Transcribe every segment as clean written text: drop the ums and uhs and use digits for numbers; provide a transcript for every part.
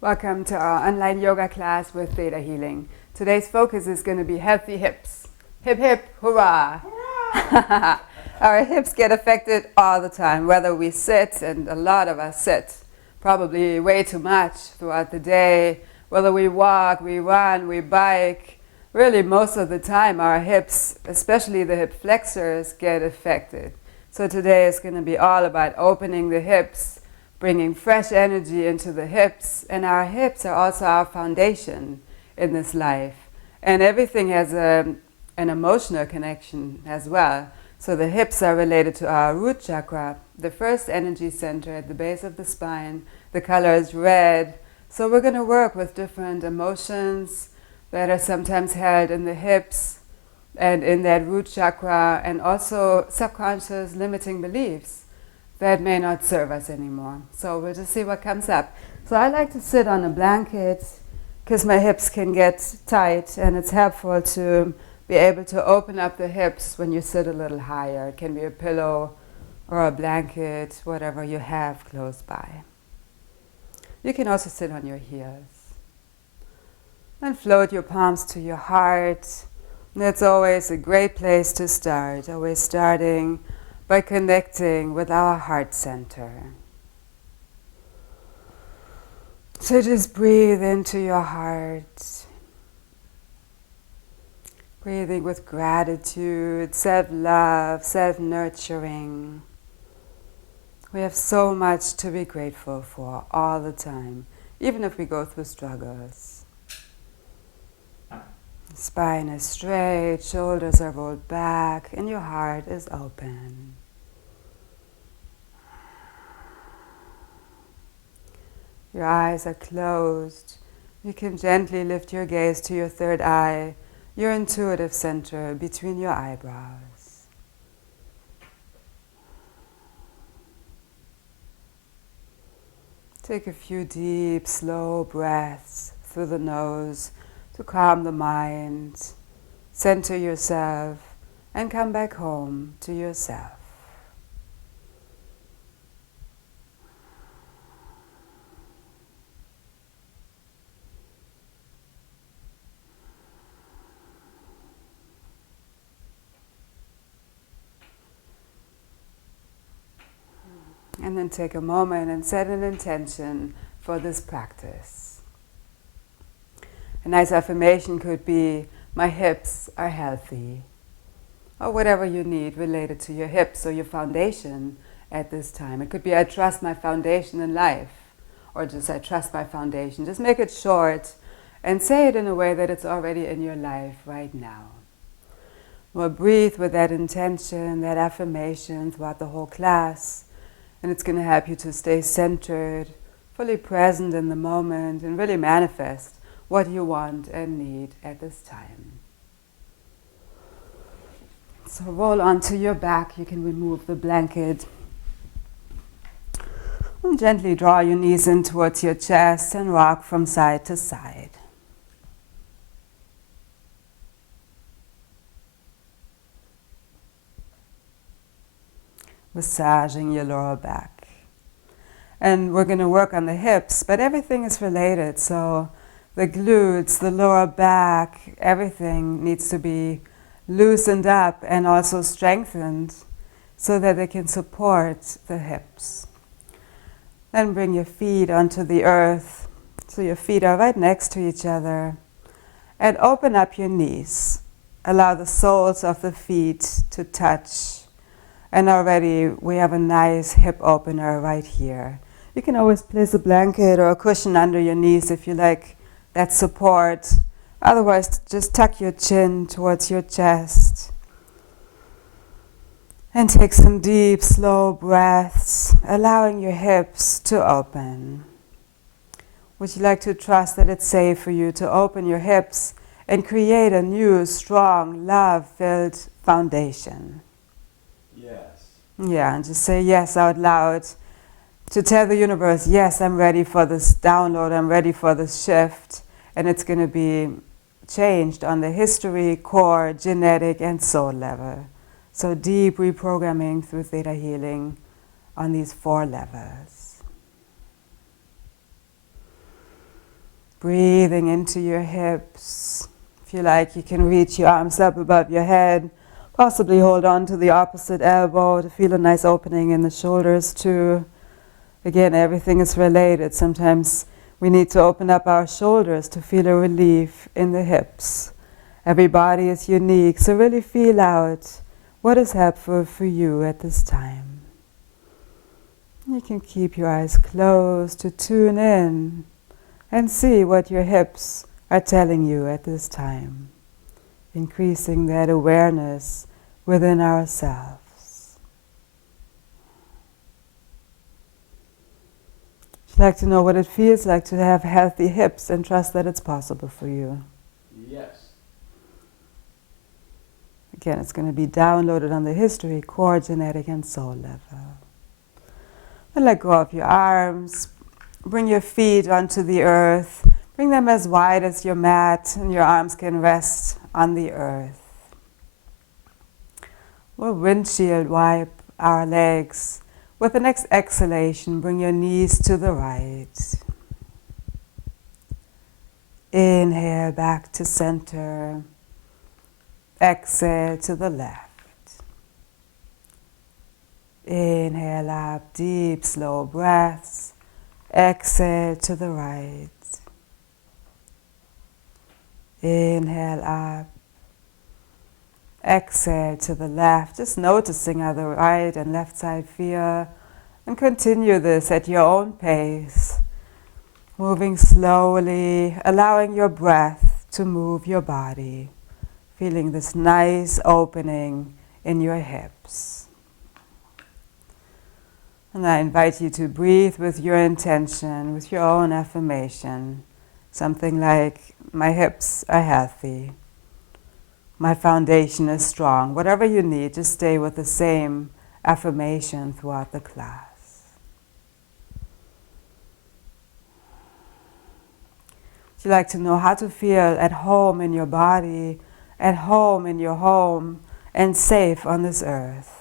Welcome to our online yoga class with ThetaHealing. Today's focus is going to be healthy hips. Hip hip, hurrah! Our hips get affected all the time, whether we sit, and a lot of us sit, probably way too much throughout the day, whether we walk, we run, we bike. Really, most of the time our hips, especially the hip flexors, get affected. So today is going to be all about opening the hips, bringing fresh energy into the hips, and our hips are also our foundation in this life. And everything has an emotional connection as well. So the hips are related to our root chakra, the first energy center at the base of the spine. The color is red. So we're going to work with different emotions that are sometimes held in the hips and in that root chakra, and also subconscious limiting beliefs that may not serve us anymore. So we'll just see what comes up. So I like to sit on a blanket because my hips can get tight, and it's helpful to be able to open up the hips when you sit a little higher. It can be a pillow or a blanket, whatever you have close by. You can also sit on your heels. And float your palms to your heart. That's always a great place to start, always starting by connecting with our heart center. So just breathe into your heart. Breathing with gratitude, self-love, self-nurturing. We have so much to be grateful for all the time, even if we go through struggles. Spine is straight, shoulders are rolled back, and your heart is open. Your eyes are closed. You can gently lift your gaze to your third eye, your intuitive center between your eyebrows. Take a few deep, slow breaths through the nose to calm the mind, center yourself, and come back home to yourself. And then take a moment and set an intention for this practice. A nice affirmation could be, my hips are healthy, or whatever you need related to your hips or your foundation at this time. It could be, I trust my foundation in life, or just I trust my foundation. Just make it short and say it in a way that it's already in your life right now. We'll breathe with that intention, that affirmation throughout the whole class. And it's going to help you to stay centered, fully present in the moment, and really manifest what you want and need at this time. So roll onto your back. You can remove the blanket. And gently draw your knees in towards your chest and rock from side to side. Massaging your lower back. And we're going to work on the hips, but everything is related. So the glutes, the lower back, everything needs to be loosened up and also strengthened so that they can support the hips. Then bring your feet onto the earth, so your feet are right next to each other. And open up your knees. Allow the soles of the feet to touch. And already we have a nice hip opener right here. You can always place a blanket or a cushion under your knees if you like that support. Otherwise, just tuck your chin towards your chest. And take some deep, slow breaths, allowing your hips to open. Would you like to trust that it's safe for you to open your hips and create a new, strong, love-filled foundation? Yeah, and just say yes out loud to tell the universe, yes, I'm ready for this download, I'm ready for this shift, and it's going to be changed on the history, core, genetic, and soul level. So deep reprogramming through theta healing on these 4 levels. Breathing into your hips. If you like, you can reach your arms up above your head. Possibly hold on to the opposite elbow to feel a nice opening in the shoulders too. Again, everything is related. Sometimes we need to open up our shoulders to feel a relief in the hips. Every body is unique, so really feel out what is helpful for you at this time. You can keep your eyes closed to tune in and see what your hips are telling you at this time, increasing that awareness within ourselves. Would you like to know what it feels like to have healthy hips and trust that it's possible for you? Yes. Again, it's going to be downloaded on the history, core, genetic, and soul level. Then let go of your arms. Bring your feet onto the earth. Bring them as wide as your mat, and your arms can rest on the earth. We'll windshield wipe our legs. With the next exhalation, bring your knees to the right. Inhale back to center. Exhale to the left. Inhale up, deep, slow breaths. Exhale to the right. Inhale up. Exhale to the left. Just noticing how the right and left side feel. And continue this at your own pace. Moving slowly, allowing your breath to move your body. Feeling this nice opening in your hips. And I invite you to breathe with your intention, with your own affirmation. Something like, my hips are healthy. My foundation is strong. Whatever you need, just stay with the same affirmation throughout the class. Would you like to know how to feel at home in your body, at home in your home, and safe on this earth?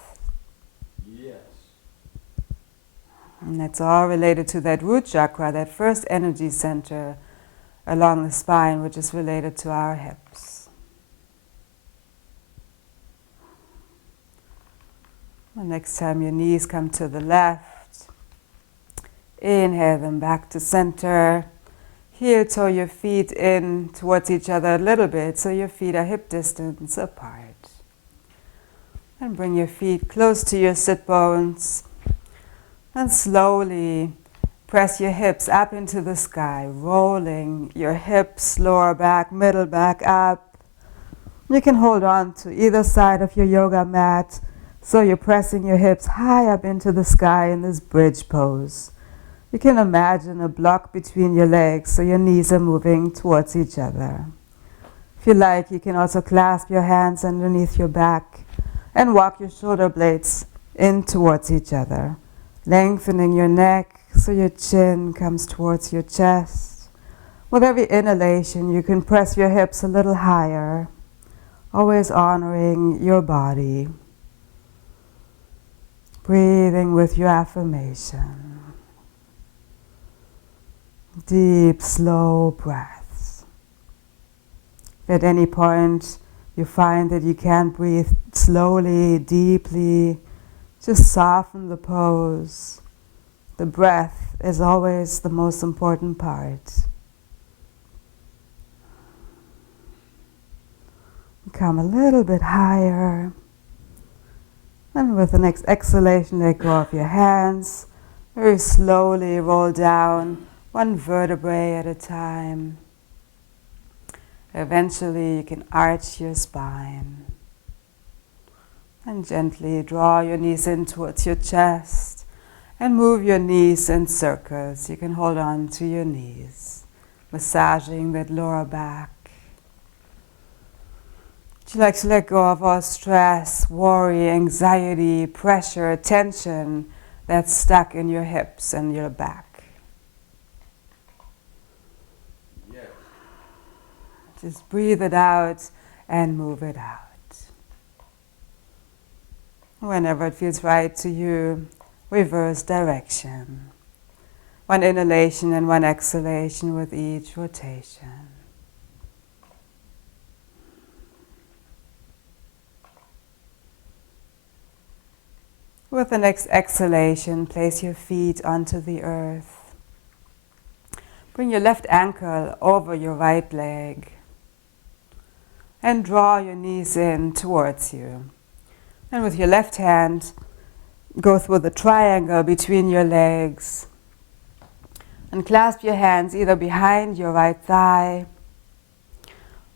And that's all related to that root chakra, that first energy center along the spine, which is related to our hips. The next time your knees come to the left, inhale them back to center. Heel toe your feet in towards each other a little bit, so your feet are hip distance apart. And bring your feet close to your sit bones. And slowly press your hips up into the sky, rolling your hips, lower back, middle back up. You can hold on to either side of your yoga mat, so you're pressing your hips high up into the sky in this bridge pose. You can imagine a block between your legs, so your knees are moving towards each other. If you like, you can also clasp your hands underneath your back and walk your shoulder blades in towards each other. Lengthening your neck so your chin comes towards your chest. With every inhalation, you can press your hips a little higher, always honoring your body. Breathing with your affirmation. Deep, slow breaths. If at any point you find that you can't breathe slowly, deeply, just soften the pose. The breath is always the most important part. Come a little bit higher. And with the next exhalation, let go of your hands. Very slowly roll down, one vertebrae at a time. Eventually, you can arch your spine. And gently draw your knees in towards your chest and move your knees in circles. You can hold on to your knees, massaging that lower back. Would you like to let go of all stress, worry, anxiety, pressure, tension that's stuck in your hips and your back? Yes. Just breathe it out and move it out. Whenever it feels right to you, reverse direction. One inhalation and one exhalation with each rotation. With the next exhalation, place your feet onto the earth. Bring your left ankle over your right leg and draw your knees in towards you. And with your left hand, go through the triangle between your legs and clasp your hands either behind your right thigh,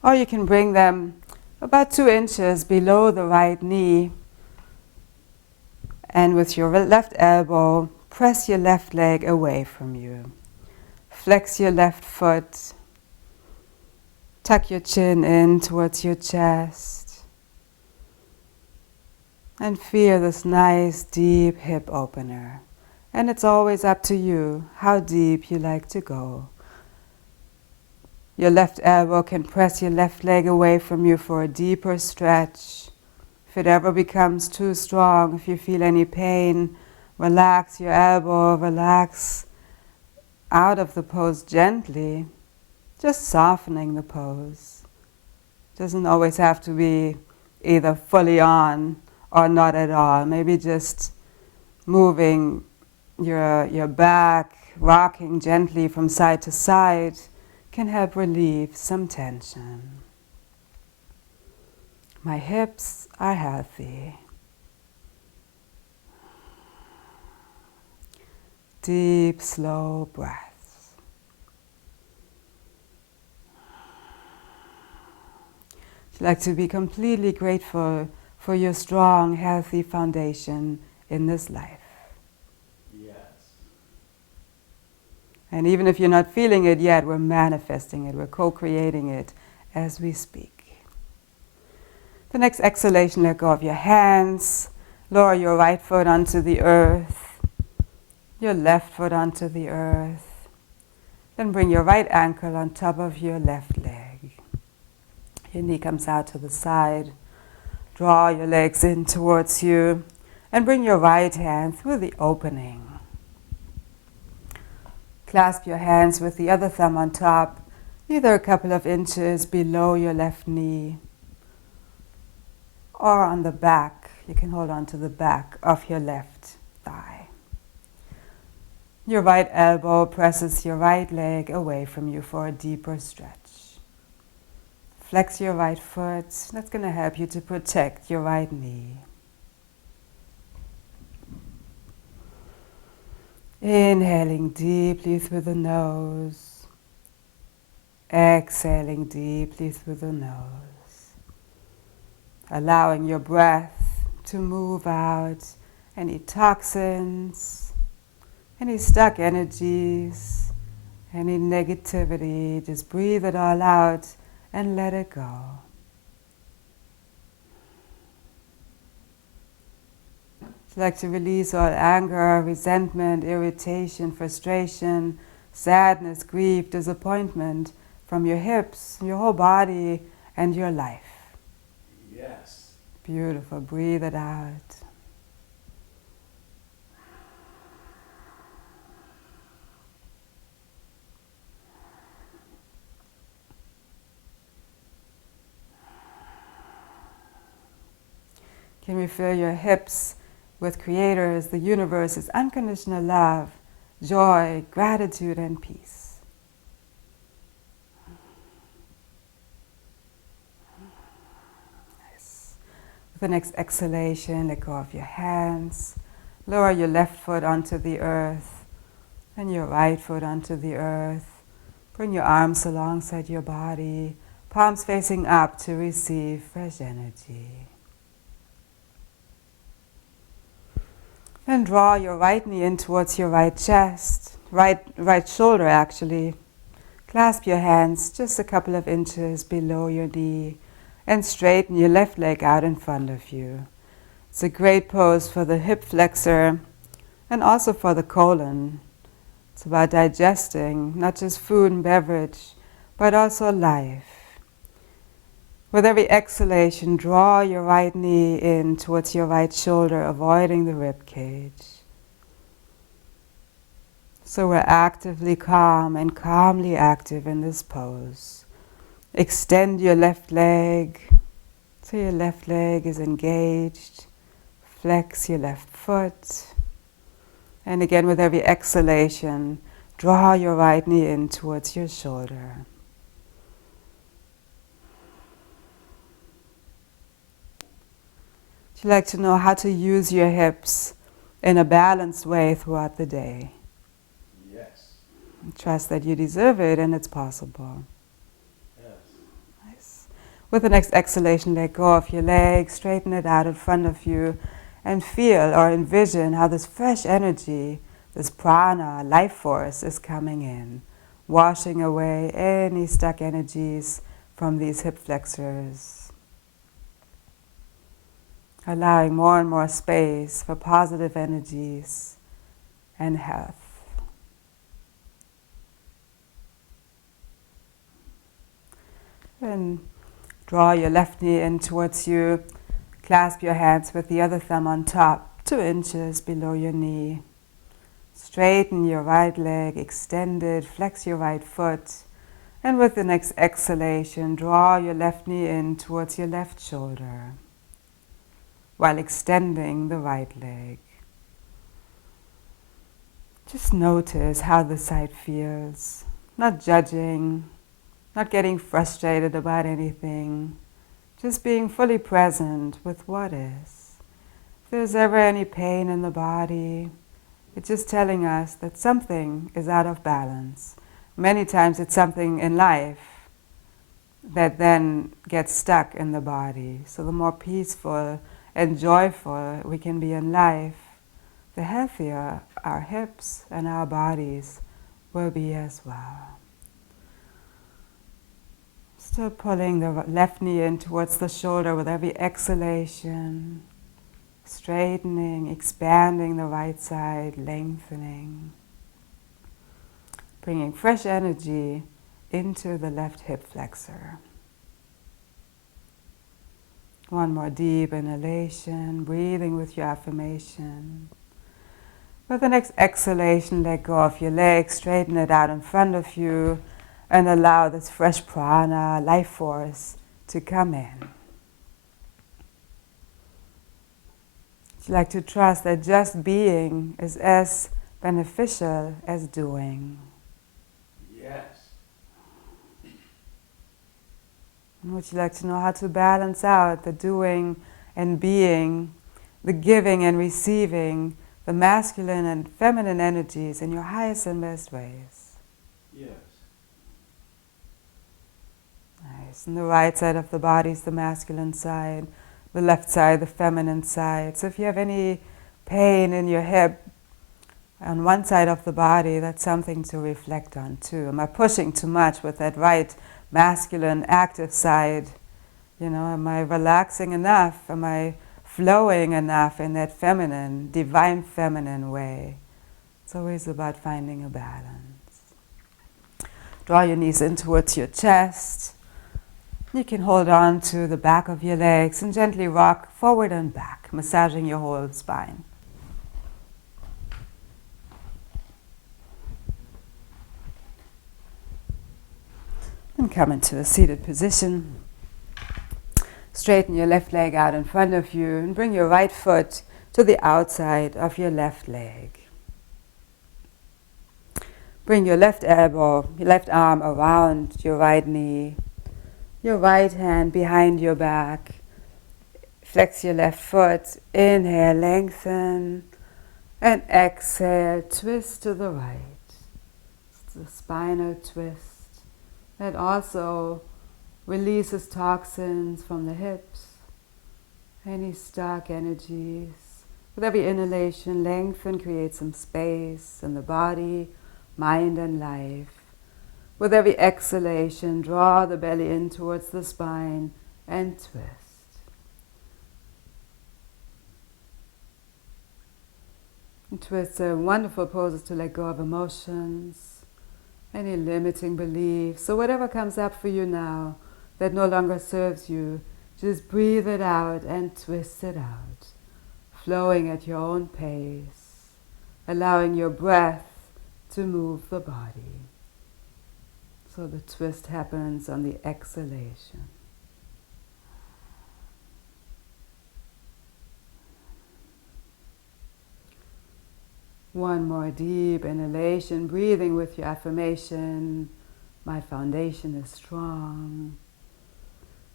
or you can bring them about 2 inches below the right knee. And with your left elbow, press your left leg away from you. Flex your left foot. Tuck your chin in towards your chest. And feel this nice, deep hip opener. And it's always up to you how deep you like to go. Your left elbow can press your left leg away from you for a deeper stretch. If it ever becomes too strong, if you feel any pain, relax your elbow, relax out of the pose gently, just softening the pose. Doesn't always have to be either fully on or not at all. Maybe just moving your back, rocking gently from side to side can help relieve some tension. My hips are healthy. Deep, slow breaths. I'd like to be completely grateful for your strong, healthy foundation in this life. Yes. And even if you're not feeling it yet, we're manifesting it, we're co-creating it as we speak. The next exhalation, let go of your hands. Lower your right foot onto the earth. Your left foot onto the earth. Then bring your right ankle on top of your left leg. Your knee comes out to the side. Draw your legs in towards you. And bring your right hand through the opening. Clasp your hands with the other thumb on top, either a couple of inches below your left knee, or on the back. You can hold on to the back of your left thigh. Your right elbow presses your right leg away from you for a deeper stretch. Flex your right foot. That's going to help you to protect your right knee. Inhaling deeply through the nose. Exhaling deeply through the nose. Allowing your breath to move out any toxins, any stuck energies, any negativity. Just breathe it all out and let it go. I'd like to release all anger, resentment, irritation, frustration, sadness, grief, disappointment from your hips, your whole body, and your life. Yes. Beautiful. Breathe it out. Can we fill your hips with creators, the universe's unconditional love, joy, gratitude, and peace? Nice. With the next exhalation, let go of your hands. Lower your left foot onto the earth and your right foot onto the earth. Bring your arms alongside your body, palms facing up to receive fresh energy. Then draw your right knee in towards your right chest, right shoulder actually. Clasp your hands just a couple of inches below your knee and straighten your left leg out in front of you. It's a great pose for the hip flexor and also for the colon. It's about digesting not just food and beverage, but also life. With every exhalation, draw your right knee in towards your right shoulder, avoiding the rib cage. So we're actively calm and calmly active in this pose. Extend your left leg so your left leg is engaged. Flex your left foot. And again, with every exhalation, draw your right knee in towards your shoulder. Would you like to know how to use your hips in a balanced way throughout the day? Yes. Trust that you deserve it and it's possible. Yes. Nice. With the next exhalation, let go of your leg, straighten it out in front of you, and feel or envision how this fresh energy, this prana, life force, is coming in, washing away any stuck energies from these hip flexors, allowing more and more space for positive energies and health. And draw your left knee in towards you. Clasp your hands with the other thumb on top, 2 inches below your knee. Straighten your right leg, extend it, flex your right foot. And with the next exhalation, draw your left knee in towards your left shoulder while extending the right leg. Just notice how the side feels, not judging, not getting frustrated about anything, just being fully present with what is. If there's ever any pain in the body, it's just telling us that something is out of balance. Many times it's something in life that then gets stuck in the body. So the more peaceful and joyful we can be in life, the healthier our hips and our bodies will be as well. Still pulling the left knee in towards the shoulder with every exhalation, straightening, expanding the right side, lengthening, bringing fresh energy into the left hip flexor. One more deep inhalation, breathing with your affirmation. With the next exhalation, let go of your legs, straighten it out in front of you, and allow this fresh prana, life force, to come in. You like to trust that just being is as beneficial as doing. Yes. And would you like to know how to balance out the doing and being, the giving and receiving, the masculine and feminine energies in your highest and best ways? Yes. Nice. And the right side of the body is the masculine side, the left side, the feminine side. So if you have any pain in your hip on one side of the body, that's something to reflect on too. Am I pushing too much with that right masculine active side? You know, am I relaxing enough? Am I flowing enough in that feminine, divine feminine way? It's always about finding a balance. Draw your knees in towards your chest. You can hold on to the back of your legs and gently rock forward and back, massaging your whole spine. And come into a seated position. Straighten your left leg out in front of you and bring your right foot to the outside of your left leg. Bring your left elbow, your left arm around your right knee. Your right hand behind your back. Flex your left foot. Inhale, lengthen. And exhale, twist to the right. It's a spinal twist that also releases toxins from the hips, any stuck energies. With every inhalation, lengthen, create some space in the body, mind and life. With every exhalation, draw the belly in towards the spine and twist. And twist are wonderful poses to let go of emotions, any limiting beliefs. So whatever comes up for you now that no longer serves you, just breathe it out and twist it out, flowing at your own pace, allowing your breath to move the body. So the twist happens on the exhalation. One more deep inhalation, breathing with your affirmation, my foundation is strong.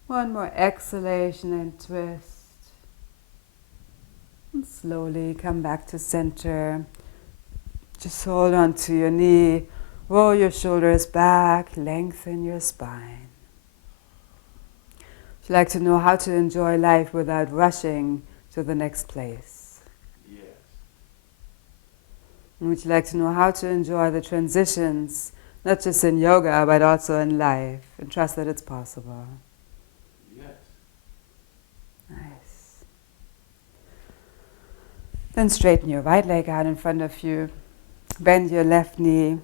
One more exhalation and twist. And slowly come back to center. Just hold on to your knee, roll your shoulders back, lengthen your spine. Would you like to know how to enjoy life without rushing to the next place? Yes. And would you like to know how to enjoy the transitions, not just in yoga, but also in life, and trust that it's possible? Yes. Nice. Then straighten your right leg out in front of you, bend your left knee,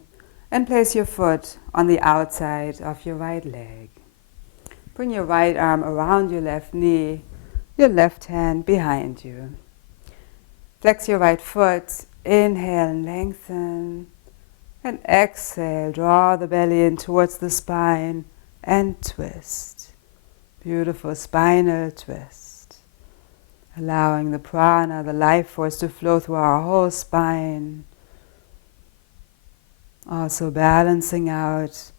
and place your foot on the outside of your right leg. Bring your right arm around your left knee, your left hand behind you. Flex your right foot, inhale and lengthen, and exhale, draw the belly in towards the spine and twist. Beautiful spinal twist. Allowing the prana, the life force, to flow through our whole spine. Also balancing out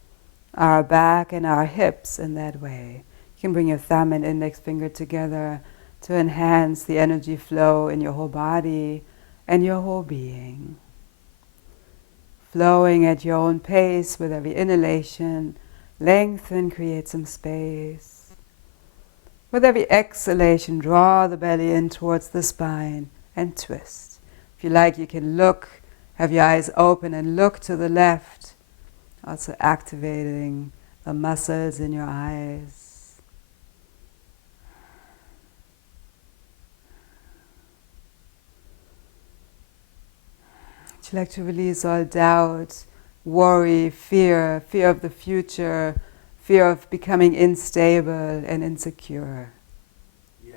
our back and our hips in that way. You can bring your thumb and index finger together to enhance the energy flow in your whole body and your whole being. Flowing at your own pace with every inhalation, lengthen, create some space. With every exhalation, draw the belly in towards the spine and twist. If you like, you can look, have your eyes open and look to the left, also activating the muscles in your eyes. Would you like to release all doubt, worry, fear of the future, fear of becoming unstable and insecure? Yes.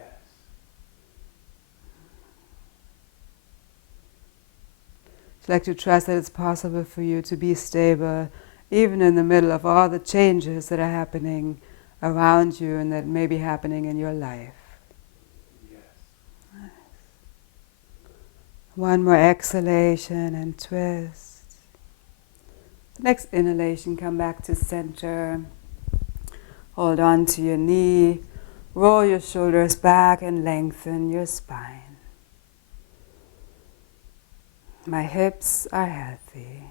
Would you like to trust that it's possible for you to be stable even in the middle of all the changes that are happening around you and that may be happening in your life? Yes. One more exhalation and twist. The next inhalation, come back to center. Hold on to your knee. Roll your shoulders back and lengthen your spine. My hips are healthy.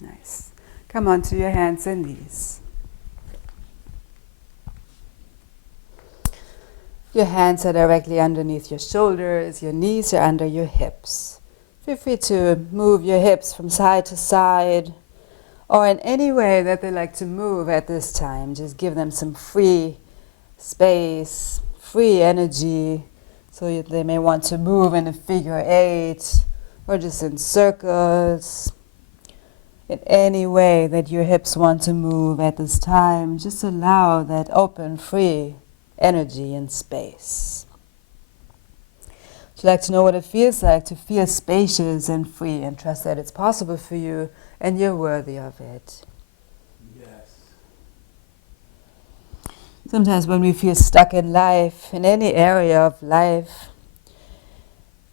Nice. Come onto your hands and knees. Your hands are directly underneath your shoulders, your knees are under your hips. Feel free to move your hips from side to side or in any way that they like to move at this time. Just give them some free space, free energy, so they may want to move in a figure 8 or just in circles. In any way that your hips want to move at this time, just allow that open, free energy and space. Would you like to know what it feels like to feel spacious and free, and trust that it's possible for you and you're worthy of it? Yes. Sometimes when we feel stuck in life, in any area of life,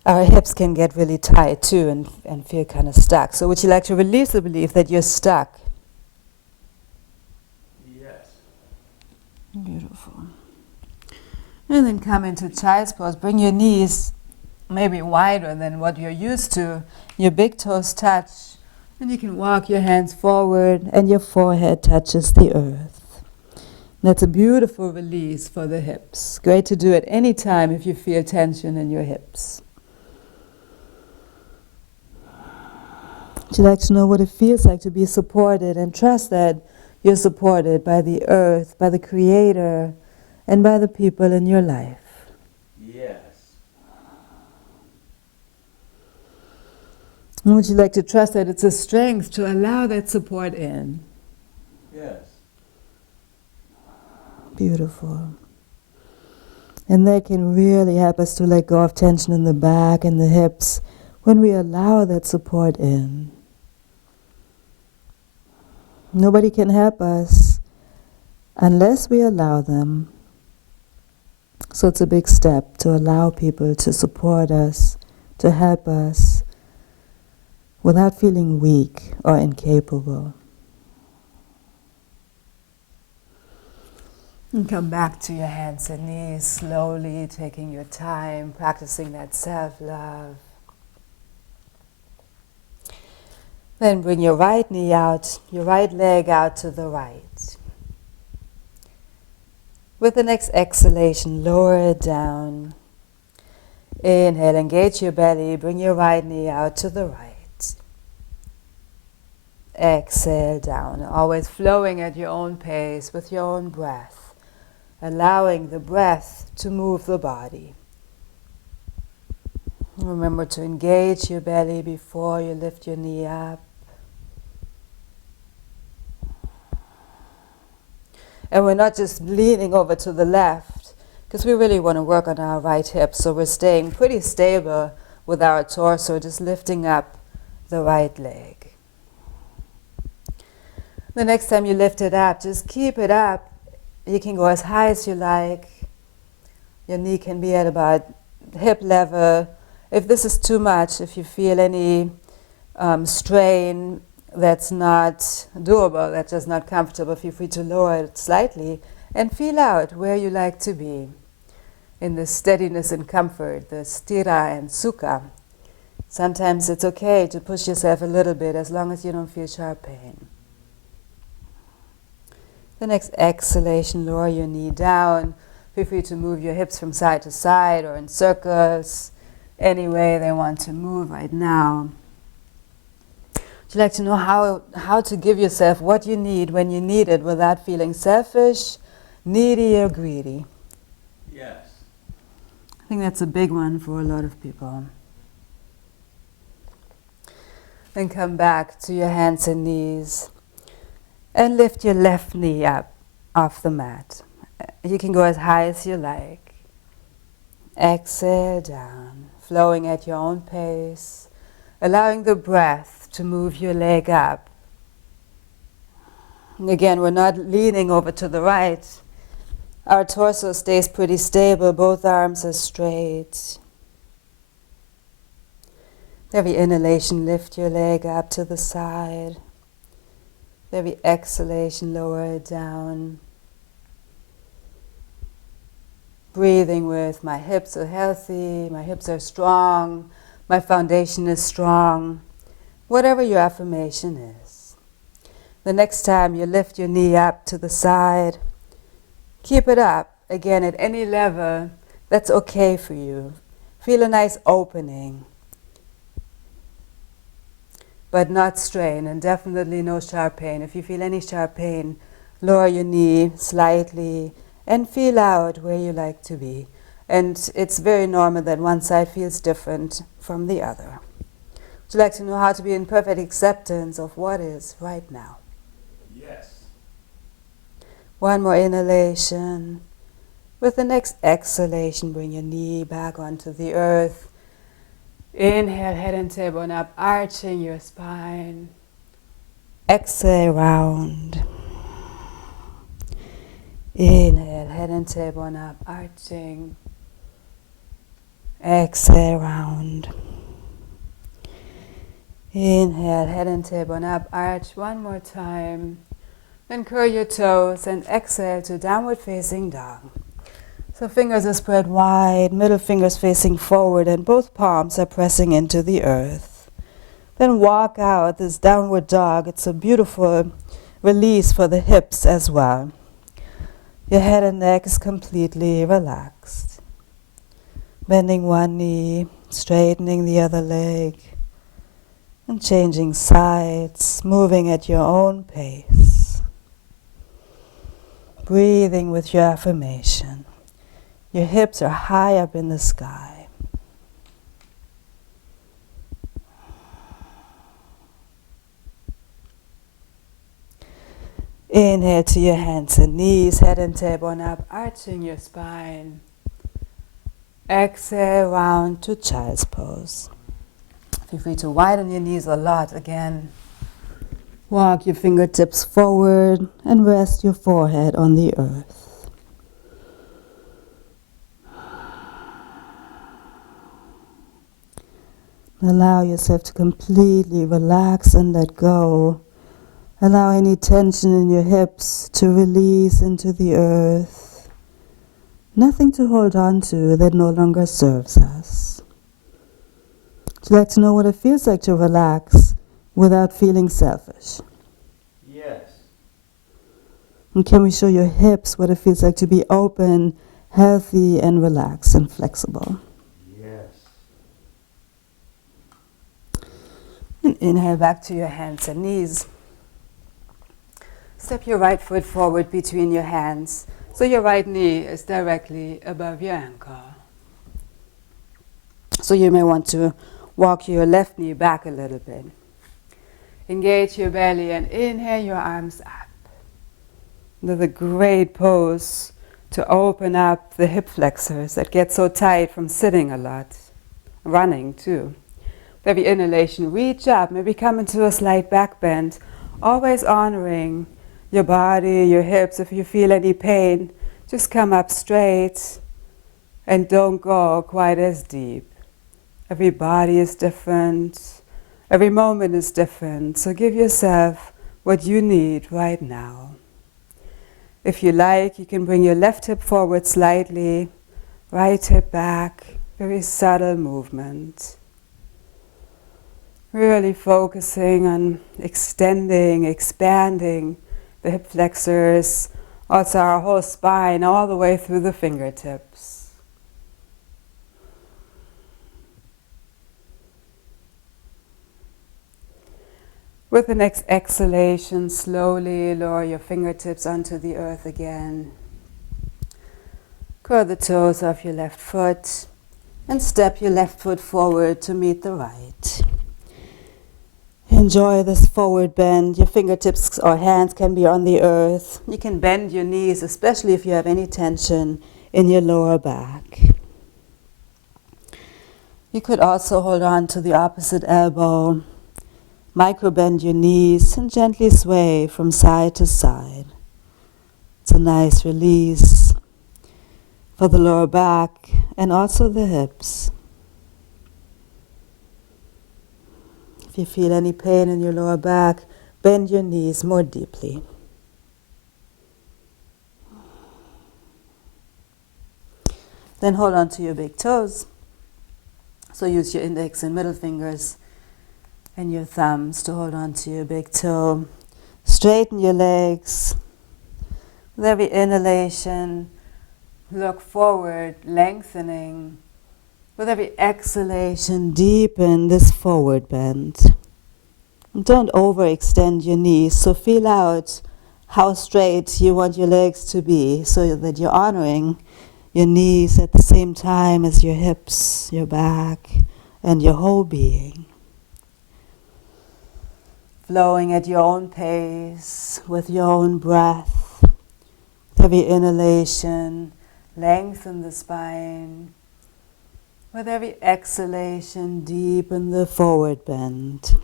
our hips can get really tight too and feel kind of stuck. So would you like to release the belief that you're stuck? Yes. Beautiful. And then come into child's pose. Bring your knees maybe wider than what you're used to. Your big toes touch. And you can walk your hands forward and your forehead touches the earth. That's a beautiful release for the hips. Great to do at any time if you feel tension in your hips. Would you like to know what it feels like to be supported, and trust that you're supported by the earth, by the Creator, and by the people in your life? Yes. And would you like to trust that it's a strength to allow that support in? Yes. Beautiful. And they can really help us to let go of tension in the back and the hips when we allow that support in. Nobody can help us unless we allow them. So it's a big step to allow people to support us, to help us, without feeling weak or incapable. And come back to your hands and knees, slowly taking your time, practicing that self-love. Then bring your right knee out, your right leg out to the right. With the next exhalation, lower it down. Inhale, engage your belly, bring your right knee out to the right. Exhale down, always flowing at your own pace with your own breath, allowing the breath to move the body. Remember to engage your belly before you lift your knee up. And we're not just leaning over to the left, because we really want to work on our right hip, so we're staying pretty stable with our torso, just lifting up the right leg. The next time you lift it up, just keep it up. You can go as high as you like. Your knee can be at about hip level. If this is too much, if you feel any strain that's not doable, that's just not comfortable, feel free to lower it slightly and feel out where you like to be in the steadiness and comfort, the sthira and sukha. Sometimes it's okay to push yourself a little bit as long as you don't feel sharp pain. The next exhalation, lower your knee down. Feel free to move your hips from side to side or in circles, any way they want to move right now. Would you like to know how to give yourself what you need when you need it without feeling selfish, needy, or greedy? Yes. I think that's a big one for a lot of people. Then come back to your hands and knees. And lift your left knee up off the mat. You can go as high as you like. Exhale down, flowing at your own pace, allowing the breath to move your leg up. And again, we're not leaning over to the right. Our torso stays pretty stable, both arms are straight. Every inhalation, lift your leg up to the side. Every exhalation, lower it down. Breathing with my hips are healthy, my hips are strong, my foundation is strong. Whatever your affirmation is. The next time you lift your knee up to the side, keep it up, again at any level that's okay for you. Feel a nice opening. But not strain, and definitely no sharp pain. If you feel any sharp pain, lower your knee slightly and feel out where you like to be. And it's very normal that one side feels different from the other. Would you like to know how to be in perfect acceptance of what is right now? Yes. One more inhalation. With the next exhalation, bring your knee back onto the earth. Inhale, head and tailbone up, arching your spine. Exhale, round. Inhale, head and tailbone up, arching. Exhale, round. Inhale, head and tailbone up, arch one more time. Then curl your toes and exhale to downward facing dog. So fingers are spread wide, middle fingers facing forward, and both palms are pressing into the earth. Then walk out this downward dog. It's a beautiful release for the hips as well. Your head and neck is completely relaxed. Bending one knee, straightening the other leg, and changing sides, moving at your own pace. Breathing with your affirmation. Your hips are high up in the sky. Inhale to your hands and knees, head and tailbone up, arching your spine. Exhale, round to child's pose. Feel free to widen your knees a lot again. Walk your fingertips forward and rest your forehead on the earth. Allow yourself to completely relax and let go. Allow any tension in your hips to release into the earth. Nothing to hold on to that no longer serves us. Would you like to know what it feels like to relax without feeling selfish? Yes. And can we show your hips what it feels like to be open, healthy, and relaxed and flexible? Yes. And inhale back to your hands and knees. Step your right foot forward between your hands, so your right knee is directly above your ankle. So you may want to walk your left knee back a little bit. Engage your belly and inhale your arms up. Another great pose to open up the hip flexors that get so tight from sitting a lot, running too. With every inhalation, reach up, maybe come into a slight back bend, always honoring your body, your hips. If you feel any pain, just come up straight and don't go quite as deep. Every body is different. Every moment is different. So give yourself what you need right now. If you like, you can bring your left hip forward slightly, right hip back, very subtle movement. Really focusing on extending, expanding the hip flexors, also our whole spine, all the way through the fingertips. With the next exhalation, slowly lower your fingertips onto the earth again. Curl the toes off your left foot and step your left foot forward to meet the right. Enjoy this forward bend. Your fingertips or hands can be on the earth. You can bend your knees, especially if you have any tension in your lower back. You could also hold on to the opposite elbow. Micro bend your knees and gently sway from side to side. It's a nice release for the lower back and also the hips. If you feel any pain in your lower back, bend your knees more deeply. Then hold on to your big toes. So use your index and middle fingers and your thumbs to hold on to your big toe. Straighten your legs. With every inhalation, look forward, lengthening. With every exhalation, deepen this forward bend. Don't overextend your knees, so feel out how straight you want your legs to be so that you're honoring your knees at the same time as your hips, your back, and your whole being. Flowing at your own pace, with your own breath. With every inhalation, lengthen the spine. With every exhalation, deepen the forward bend.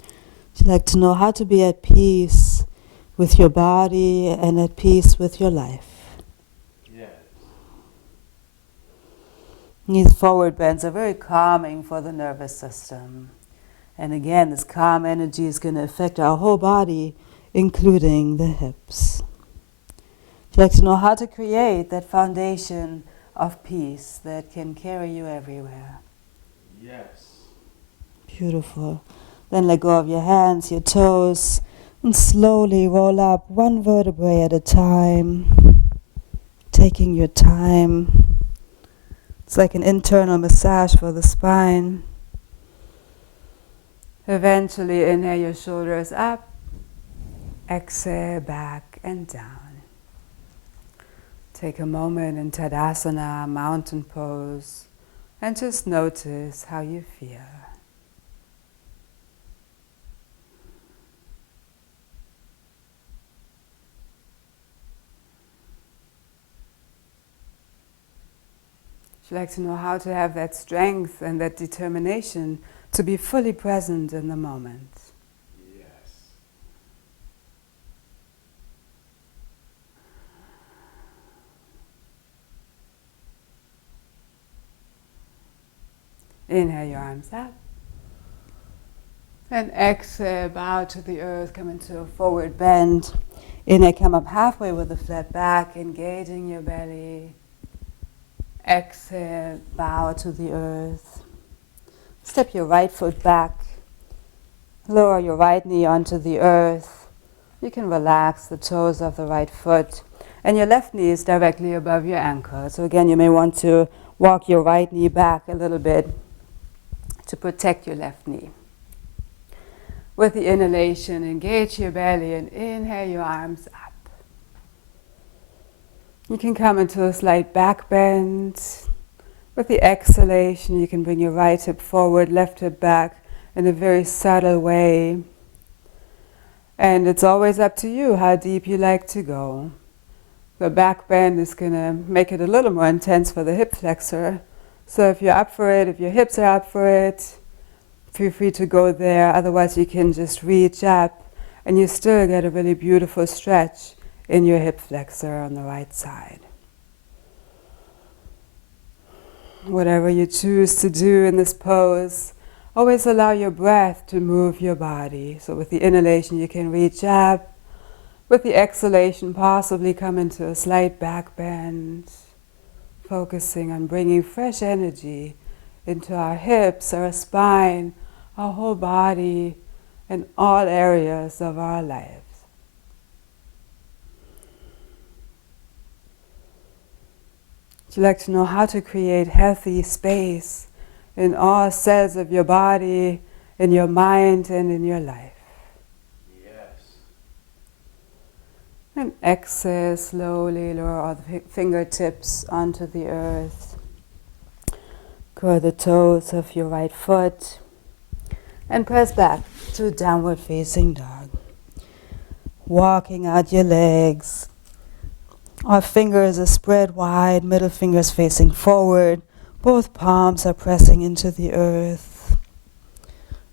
Would you like to know how to be at peace with your body and at peace with your life? Yes. These forward bends are very calming for the nervous system. And again, this calm energy is going to affect our whole body, including the hips. Would you like to know how to create that foundation of peace that can carry you everywhere? Yes. Beautiful. Then let go of your hands, your toes, and slowly roll up one vertebrae at a time, taking your time. It's like an internal massage for the spine. Eventually inhale your shoulders up, exhale back and down. Take a moment in Tadasana, mountain pose, and just notice how you feel. Would you like to know how to have that strength and that determination to be fully present in the moment? Yes. Inhale your arms up. And exhale, bow to the earth, come into a forward bend. Inhale, come up halfway with a flat back, engaging your belly. Exhale, bow to the earth. Step your right foot back. Lower your right knee onto the earth. You can relax the toes of the right foot. And your left knee is directly above your ankle. So again, you may want to walk your right knee back a little bit to protect your left knee. With the inhalation, engage your belly and inhale your arms up. You can come into a slight back bend. With the exhalation, you can bring your right hip forward, left hip back in a very subtle way. And it's always up to you how deep you like to go. The back bend is going to make it a little more intense for the hip flexor. So if you're up for it, if your hips are up for it, feel free to go there. Otherwise, you can just reach up and you still get a really beautiful stretch in your hip flexor on the right side. Whatever you choose to do in this pose, always allow your breath to move your body. So with the inhalation, you can reach up. With the exhalation, possibly come into a slight back bend, focusing on bringing fresh energy into our hips, our spine, our whole body, and all areas of our lives. Would you like to know how to create healthy space in all cells of your body, in your mind, and in your life? Yes. And exhale, slowly lower all the fingertips onto the earth. Curl the toes of your right foot and press back to downward facing dog. Walking out your legs. Our fingers are spread wide, middle fingers facing forward. Both palms are pressing into the earth.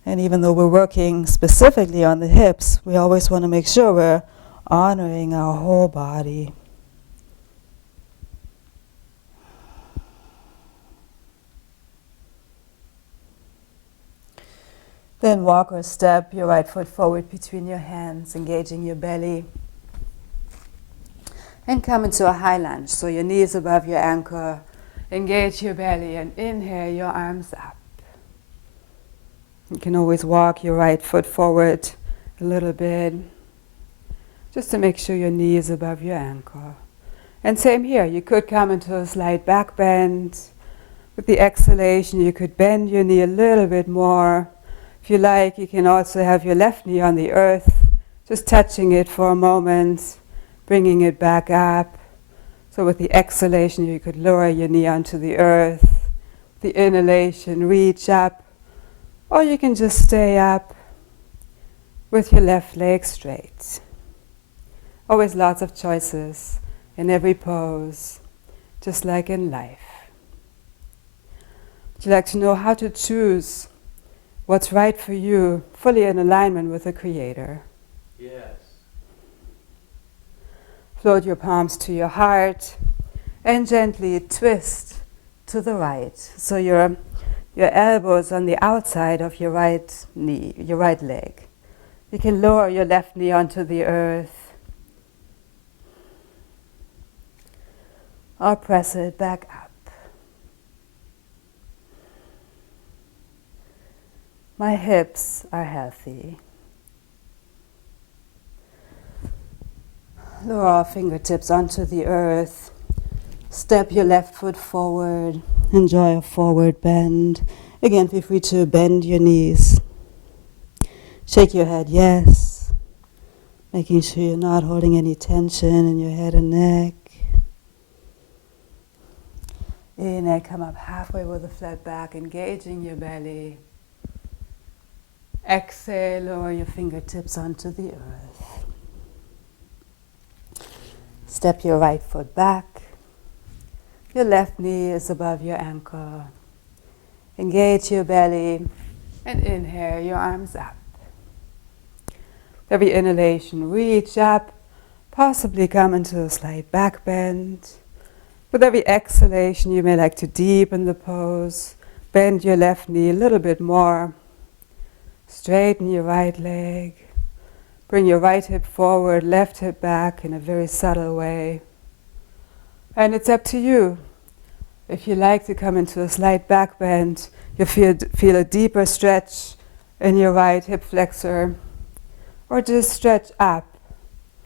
And even though we're working specifically on the hips, we always want to make sure we're honoring our whole body. Then walk or step your right foot forward between your hands, engaging your belly. And come into a high lunge, so your knees above your ankle. Engage your belly and inhale your arms up. You can always walk your right foot forward a little bit, just to make sure your knee is above your ankle. And same here, you could come into a slight back bend. With the exhalation, you could bend your knee a little bit more. If you like, you can also have your left knee on the earth, just touching it for a moment, bringing it back up. So with the exhalation, you could lower your knee onto the earth. The inhalation, reach up. Or you can just stay up with your left leg straight. Always lots of choices in every pose, just like in life. Would you like to know how to choose what's right for you, fully in alignment with the Creator? Yes. Float your palms to your heart and gently twist to the right. So your elbows on the outside of your right knee, your right leg. You can lower your left knee onto the earth or press it back up. My hips are healthy. Lower our fingertips onto the earth. Step your left foot forward. Enjoy a forward bend. Again, feel free to bend your knees. Shake your head, yes. Making sure you're not holding any tension in your head and neck. Inhale, come up halfway with a flat back, engaging your belly. Exhale, lower your fingertips onto the earth. Step your right foot back. Your left knee is above your ankle. Engage your belly and inhale your arms up. Every inhalation, reach up, possibly come into a slight back bend. With every exhalation, you may like to deepen the pose. Bend your left knee a little bit more. Straighten your right leg. Bring your right hip forward, left hip back in a very subtle way. And it's up to you. If you like to come into a slight back bend, you feel a deeper stretch in your right hip flexor, or just stretch up.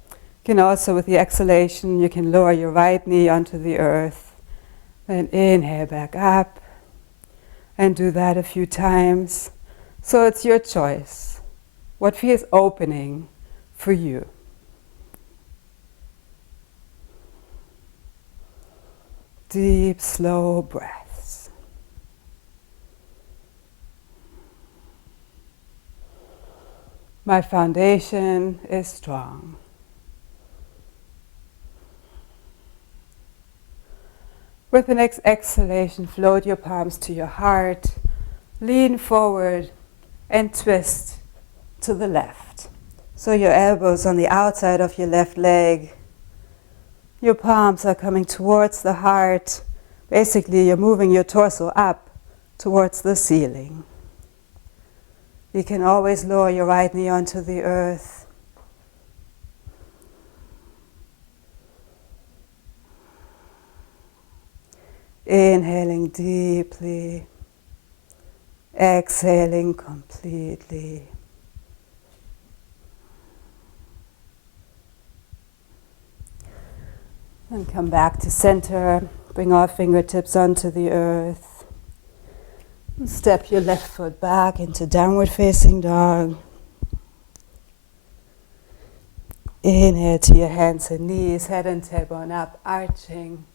You can also, with the exhalation, you can lower your right knee onto the earth. Then inhale back up, and do that a few times. So it's your choice. What feels opening for you? Deep, slow breaths. My foundation is strong. With the next exhalation, float your palms to your heart, lean forward and twist to the left. So your elbows on the outside of your left leg. Your palms are coming towards the heart. Basically, you're moving your torso up towards the ceiling. You can always lower your right knee onto the earth. Inhaling deeply, exhaling completely. And come back to center. Bring our fingertips onto the earth. And step your left foot back into downward facing dog. Inhale to your hands and knees, head and tailbone up, arching.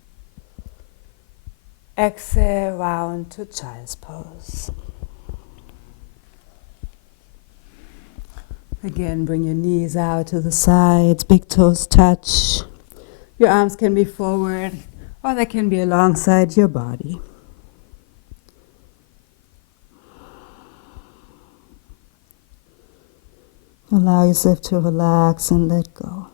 Exhale, round to child's pose. Again, bring your knees out to the sides, big toes touch. Your arms can be forward, or they can be alongside your body. Allow yourself to relax and let go.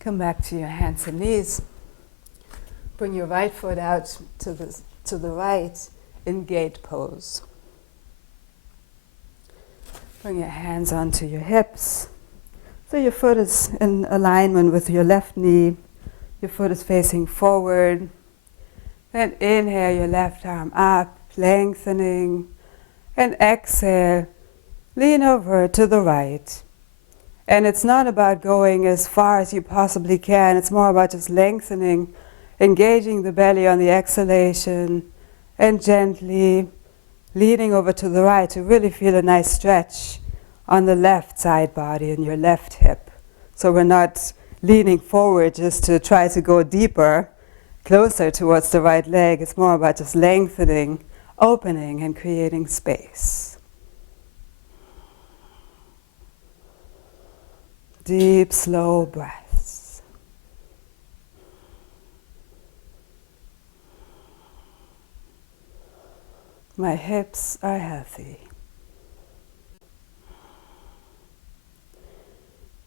Come back to your hands and knees. Bring your right foot out to the right in gate pose. Bring your hands onto your hips. So your foot is in alignment with your left knee. Your foot is facing forward. Then inhale your left arm up, lengthening. And exhale, lean over to the right. And it's not about going as far as you possibly can. It's more about just lengthening, engaging the belly on the exhalation, and gently leaning over to the right to really feel a nice stretch on the left side body and your left hip. So we're not leaning forward just to try to go deeper, closer towards the right leg. It's more about just lengthening, opening, and creating space. Deep, slow breaths. My hips are healthy.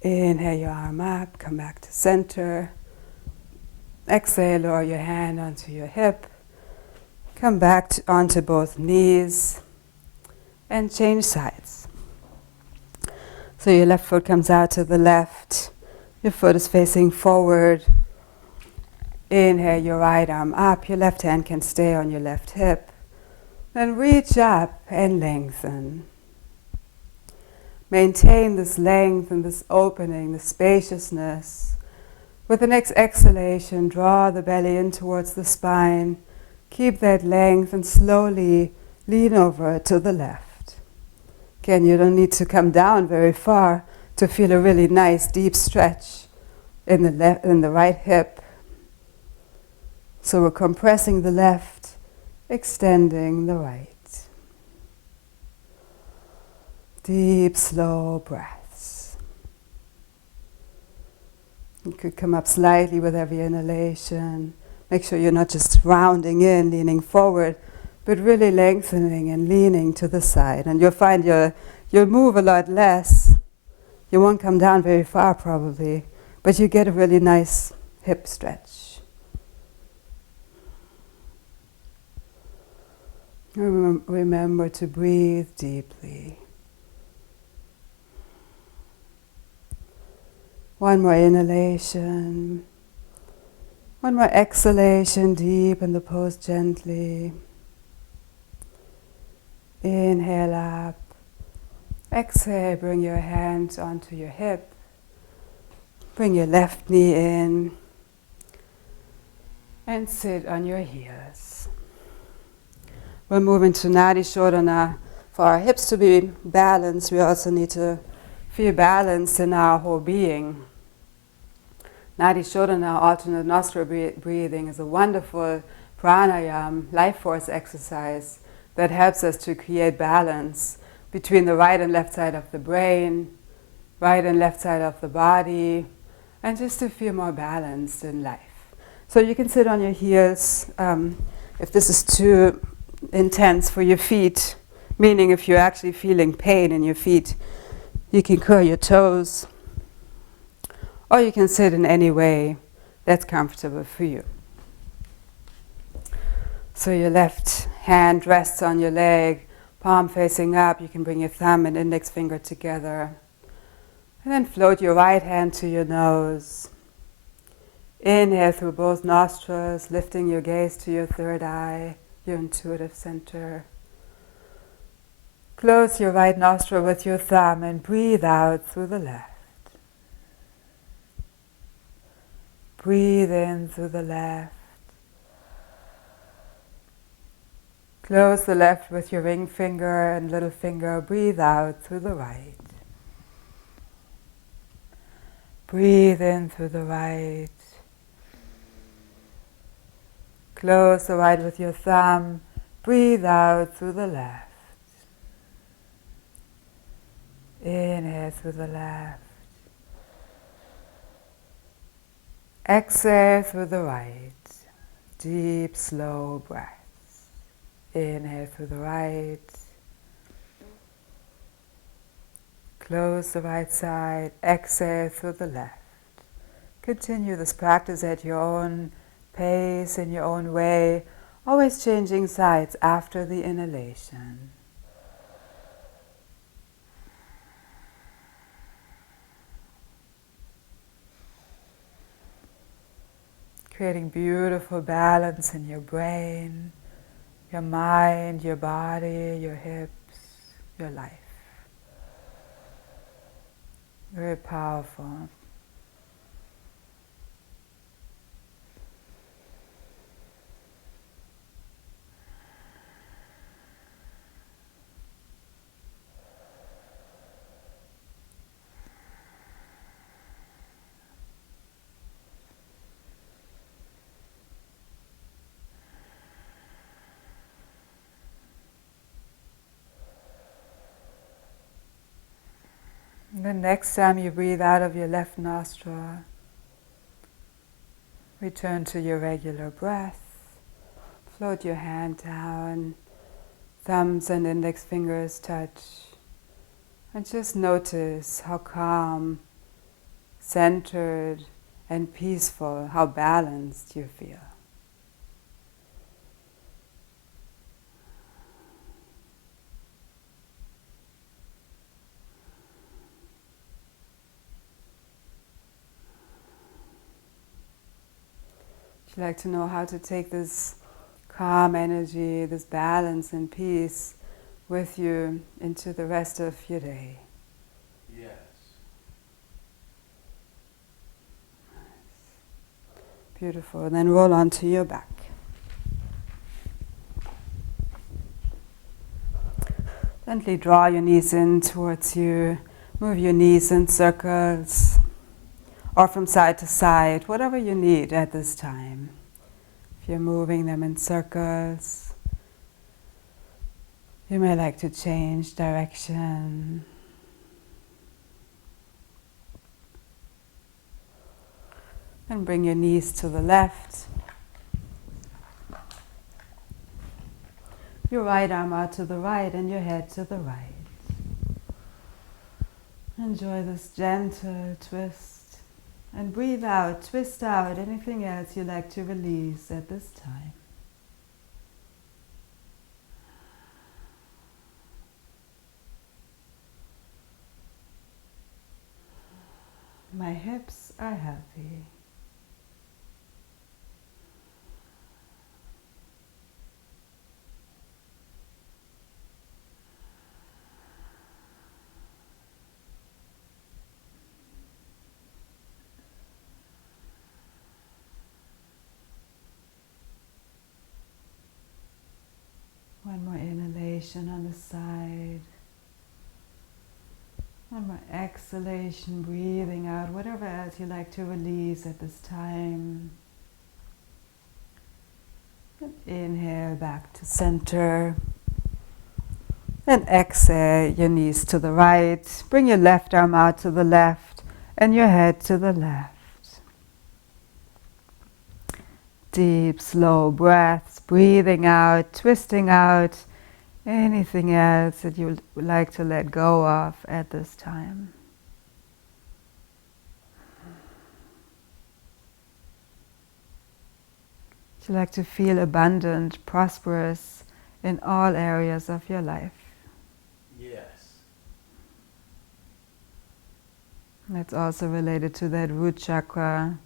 Inhale your arm up, come back to center. Exhale, lower your hand onto your hip. Come back onto both knees and change sides. So your left foot comes out to the left. Your foot is facing forward. Inhale your right arm up. Your left hand can stay on your left hip. Then reach up and lengthen. Maintain this length and this opening, this spaciousness. With the next exhalation, draw the belly in towards the spine. Keep that length and slowly lean over to the left. Again, you don't need to come down very far to feel a really nice deep stretch in the right hip. So we're compressing the left, extending the right. Deep, slow breaths. You could come up slightly with every inhalation. Make sure you're not just rounding in, leaning forward, but really lengthening and leaning to the side. And you'll find you'll move a lot less. You won't come down very far probably, but you get a really nice hip stretch. Remember to breathe deeply. One more inhalation. One more exhalation, deep in the pose gently. Inhale up. Exhale, bring your hands onto your hip. Bring your left knee in. And sit on your heels. We're moving to Nadi Shodhana. For our hips to be balanced, we also need to feel balance in our whole being. Nadi Shodhana, alternate nostril breathing, is a wonderful pranayama, life force exercise that helps us to create balance between the right and left side of the brain, right and left side of the body, and just to feel more balanced in life. So you can sit on your heels. If this is too intense for your feet, meaning if you're actually feeling pain in your feet, you can curl your toes, or you can sit in any way that's comfortable for you. So your left hand rests on your leg, palm facing up. You can bring your thumb and index finger together. And then float your right hand to your nose. Inhale through both nostrils, lifting your gaze to your third eye, your intuitive center. Close your right nostril with your thumb and breathe out through the left. Breathe in through the left. Close the left with your ring finger and little finger. Breathe out through the right. Breathe in through the right. Close the right with your thumb. Breathe out through the left. Inhale through the left. Exhale through the right. Deep, slow breaths. Inhale through the right. Close the right side. Exhale through the left. Continue this practice at your own pace, in your own way, always changing sides after the inhalation. Creating beautiful balance in your brain, your mind, your body, your hips, your life. Very powerful. The next time you breathe out of your left nostril, return to your regular breath. Float your hand down, thumbs and index fingers touch, and just notice how calm, centered, and peaceful, how balanced you feel. If you'd like to know how to take this calm energy, this balance and peace with you into the rest of your day. Yes. Beautiful. And then roll onto your back. Gently draw your knees in towards you. Move your knees in circles. or from side to side, whatever you need at this time. If you're moving them in circles, you may like to change direction. And bring your knees to the left. Your right arm out to the right and your head to the right. Enjoy this gentle twist. And breathe out, twist out anything else you like to release at this time. My hips are healthy. One more inhalation on the side. One more exhalation, breathing out whatever else you like to release at this time. And inhale back to center. And exhale, your knees to the right. Bring your left arm out to the left and your head to the left. Deep, slow breaths, breathing out, twisting out anything else that you would like to let go of at this time. Would you like to feel abundant, prosperous in all areas of your life? Yes. That's also related to that root chakra,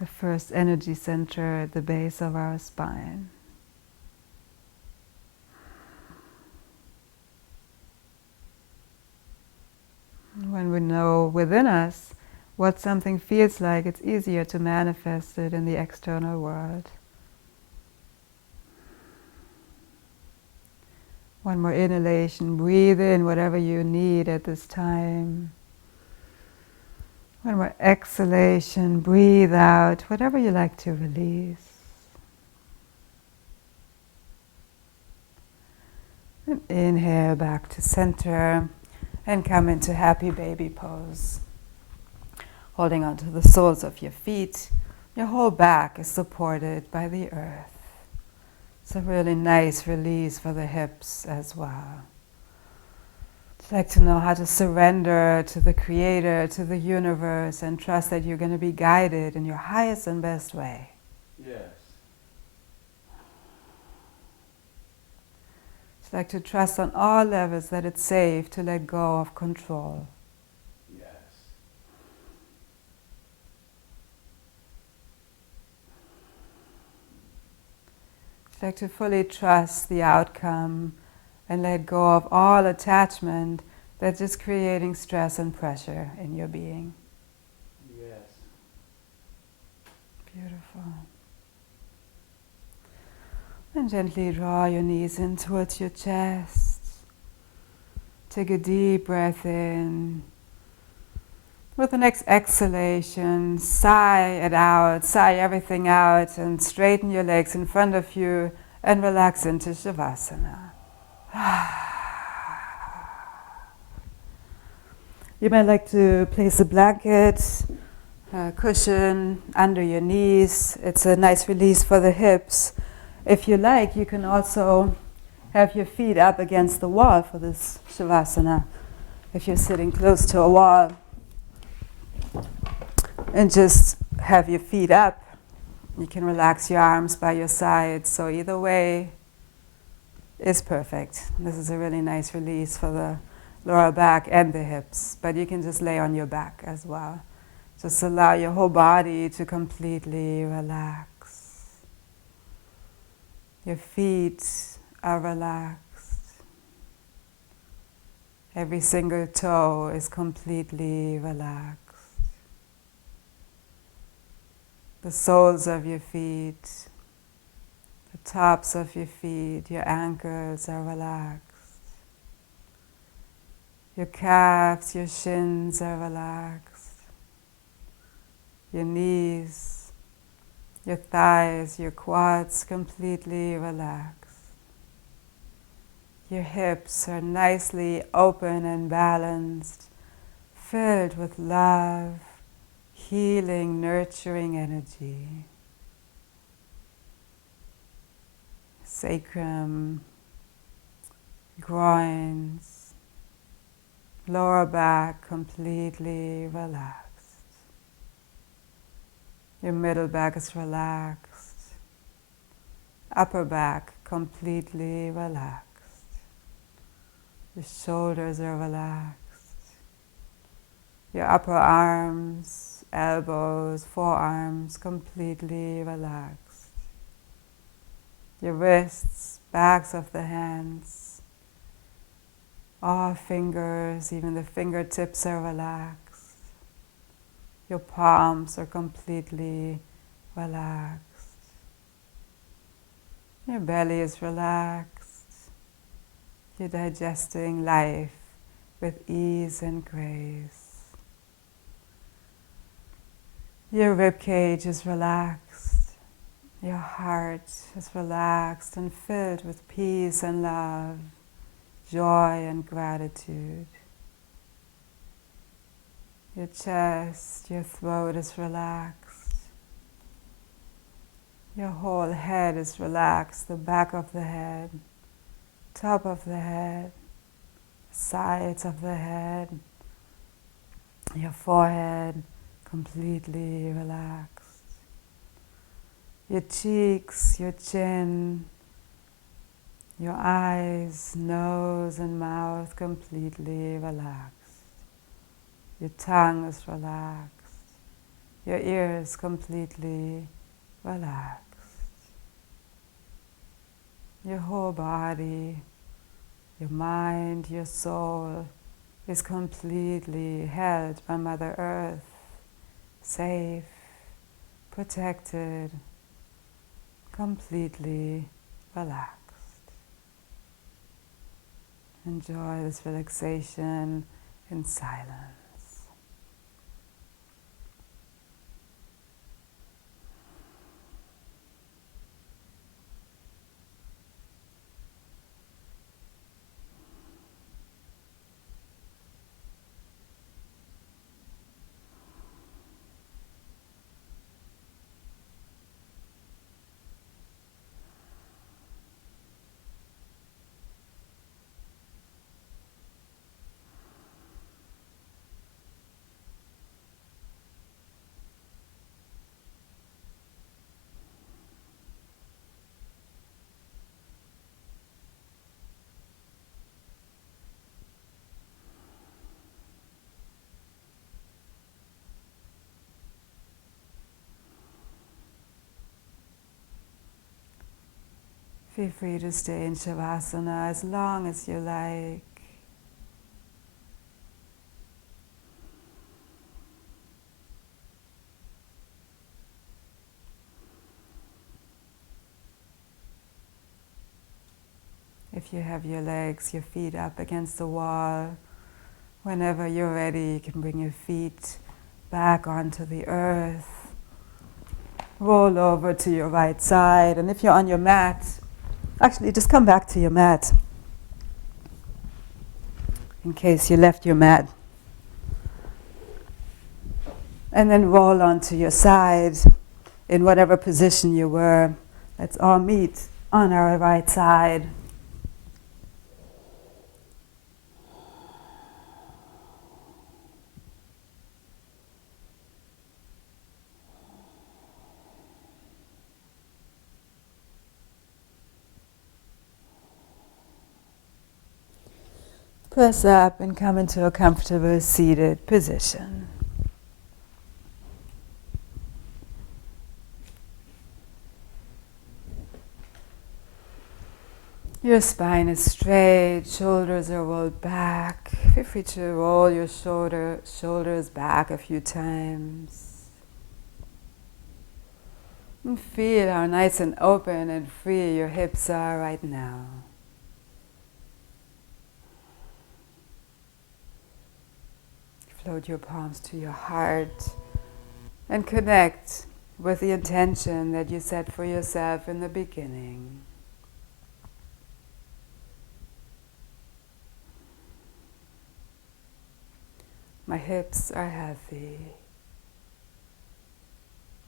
the first energy center at the base of our spine. When we know within us what something feels like, it's easier to manifest it in the external world. One more inhalation, breathe in whatever you need at this time. One more exhalation, breathe out whatever you like to release. And inhale back to center and come into happy baby pose. Holding onto the soles of your feet, your whole back is supported by the earth. It's a really nice release for the hips as well. I'd like to know how to surrender to the Creator, to the universe, and trust that you're going to be guided in your highest and best way. Yes. I'd like to trust on all levels that it's safe to let go of control. Yes. I'd like to fully trust the outcome and let go of all attachment that's just creating stress and pressure in your being. Yes. Beautiful. And gently draw your knees in towards your chest. Take a deep breath in. With the next exhalation, sigh it out, sigh everything out, and straighten your legs in front of you and relax into Shavasana. You might like to place a blanket, a cushion under your knees. It's a nice release for the hips. If you like, you can also have your feet up against the wall for this Shavasana. If you're sitting close to a wall, and just have your feet up. You can relax your arms by your sides. So either way is perfect. This is a really nice release for the lower back and the hips. But you can just lay on your back as well. Just allow your whole body to completely relax. Your feet are relaxed. Every single toe is completely relaxed. The soles of your feet, the tops of your feet, your ankles are relaxed. Your calves, your shins are relaxed. your knees, your thighs, your quads completely relaxed. Your hips are nicely open and balanced, filled with love, healing, nurturing energy. Sacrum, groins, lower back completely relaxed. Your middle back is relaxed. Upper back completely relaxed. Your shoulders are relaxed. Your upper arms, elbows, forearms completely relaxed. Your wrists, backs of the hands, all fingers, even the fingertips are relaxed. Your palms are completely relaxed. Your belly is relaxed. You're digesting life with ease and grace. Your rib cage is relaxed. Your heart is relaxed and filled with peace and love, joy and gratitude. Your chest, your throat is relaxed. Your whole head is relaxed, the back of the head, top of the head, sides of the head, your forehead completely relaxed. Your cheeks, your chin, your eyes, nose and mouth completely relaxed. Your tongue is relaxed. Your ears completely relaxed. Your whole body, your mind, your soul is completely held by Mother Earth, safe, protected, completely relaxed. Enjoy this relaxation in silence. Feel free to stay in Shavasana as long as you like. If you have your legs, your feet up against the wall, whenever you're ready, you can bring your feet back onto the earth. Roll over to your right side, and if you're on your mat, actually just come back to your mat in case you left your mat. And then roll onto your side in whatever position you were. Let's all meet on our right side. Press up and come into a comfortable seated position. Your spine is straight, shoulders are rolled back. Feel free to roll your shoulders back a few times. And feel how nice and open and free your hips are right now. Float your palms to your heart. And connect with the intention that you set for yourself in the beginning. My hips are healthy.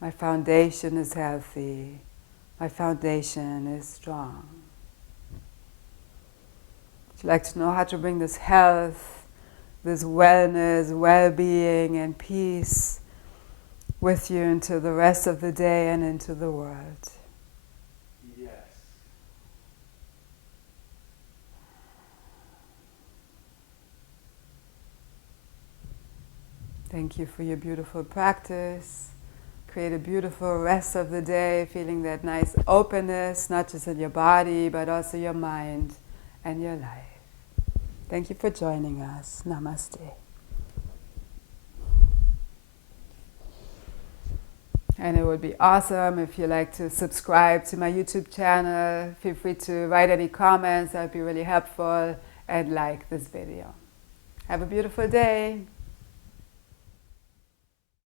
My foundation is healthy. My foundation is strong. Would you like to know how to bring this health, this wellness, well-being, and peace with you into the rest of the day and into the world? Yes. Thank you for your beautiful practice. Create a beautiful rest of the day, feeling that nice openness, not just in your body, but also your mind and your life. Thank you for joining us. Namaste. And it would be awesome if you like to subscribe to my YouTube channel. Feel free to write any comments, that would be really helpful, and like this video. Have a beautiful day.